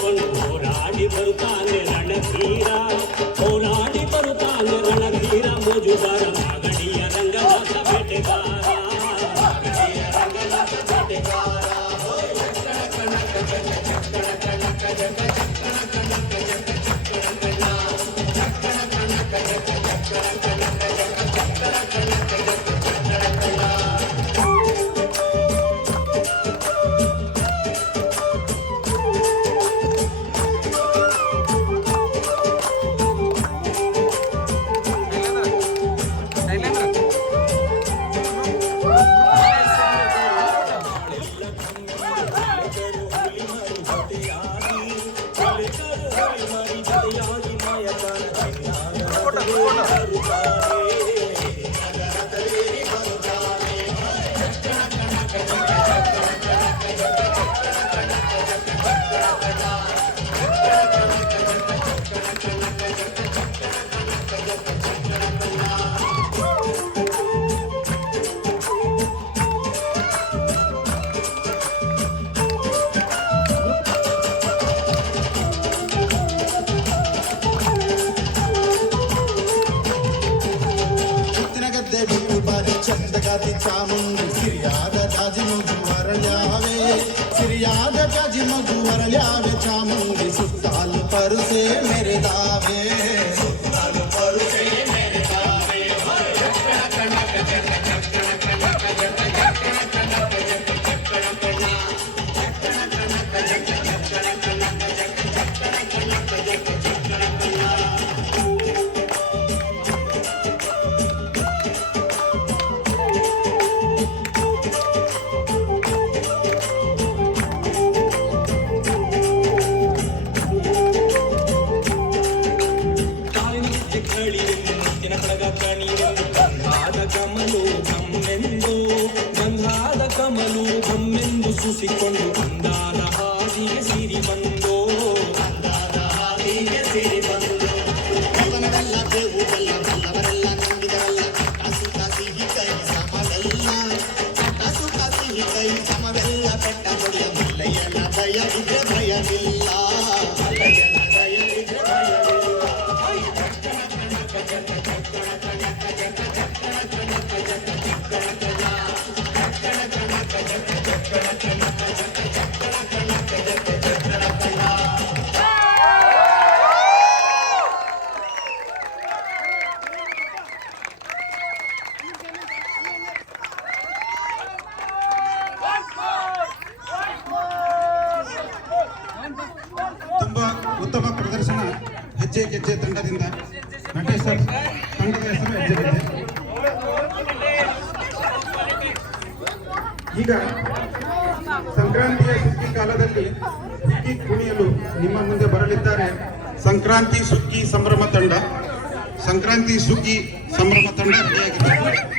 ಹೋರಾಡಿ ಬರುತ್ತಾನೆ ರಣಧೀರ, ಹೋರಾಡಿ ಬರುತ್ತಾನೆ ರಣಧೀರ, ಮೋಜುಗಾರ ಮಾಗಡಿಯ ರಂಗನಾಥ ಬೇಟೆಗಾರ, ಮಾಗಡಿಯ ರಂಗನಾಥ ಬೇಟೆಗಾರ. ಚಾಮುಂಡಿ ಸಿರಿಯಾದ ಚಾಜಿ ಮಗು ಅರಳ್ಯಾವೆ, ಸಿರಿಯಾದ ಚಾಜಿ ಮಗು ಅರಳ್ಯಾವೆ, ಚಾಮುಂಡಿ ಸುತ್ತಾಲು ಪರುಸೆ ಮೆರೆದಾವೆ, ಸುತ್ತಾಲು ಪರುಸೆ ಮೆರೆದಾವೆ. ಗಂಧಾದ ಕಮಲು ಗಮ್ಮೆಂದು ಸುಸಿಕೊಂಡು ಅಂದಾದ ಹಾದಿಗೆ ಸಿರಿ ಬಂದೋ, ಅಂದಾದ ಹಾದಿಗೆ ಸಿರಿ ಬಂದೋ. ಅವನವೆಲ್ಲ ಬೇವು ಬೆಲ್ಲ ಬಲ್ಲವರೆಲ್ಲ ನಂಬಿದರಲ್ಲ, ಸುಖ ಸಿಹಿ ಕೈ ಸಮವೆಲ್ಲ, ಸುಖ ಸಿಹಿ ಕೈ ಸಮವೆಲ್ಲ, ಪೆಟ್ಟ ಕೊಡಿಯ ಮುಲ್ಲಯ್ಯನ ದಯವಿದ್ರೆ ಭಯವಿಲ್ಲ, ಮುಲ್ಲಯ್ಯನ ದಯವಿದ್ರೆ ಭಯವಿಲ್ಲ. ತುಂಬಾ ಉತ್ತಮ ಪ್ರದರ್ಶನ ಹೆಜ್ಜೆ ಗೆಜ್ಜೆ ತಂಡದಿಂದ. ನಟೇಶ್ ಸರ್ ತಂಡದ ಹೆಸರು ಹೆಜ್ಜೆ ಗೆಜ್ಜೆ. ಈಗ ಸಂಕ್ರಾಂತಿಯ ಸುಗ್ಗಿ ಕಾಲದಲ್ಲಿ ಸುಗ್ಗಿ ಕುಣಿಯಲು ನಿಮ್ಮ ಮುಂದೆ ಬರಲಿದ್ದಾರೆ ಸಂಕ್ರಾಂತಿ ಸುಗ್ಗಿ ಸಂಭ್ರಮ ತಂಡ. ಸಂಕ್ರಾಂತಿ ಸುಗ್ಗಿ ಸಂಭ್ರಮ ತಂಡ ರೆಡಿಯಾಗಿದೆ.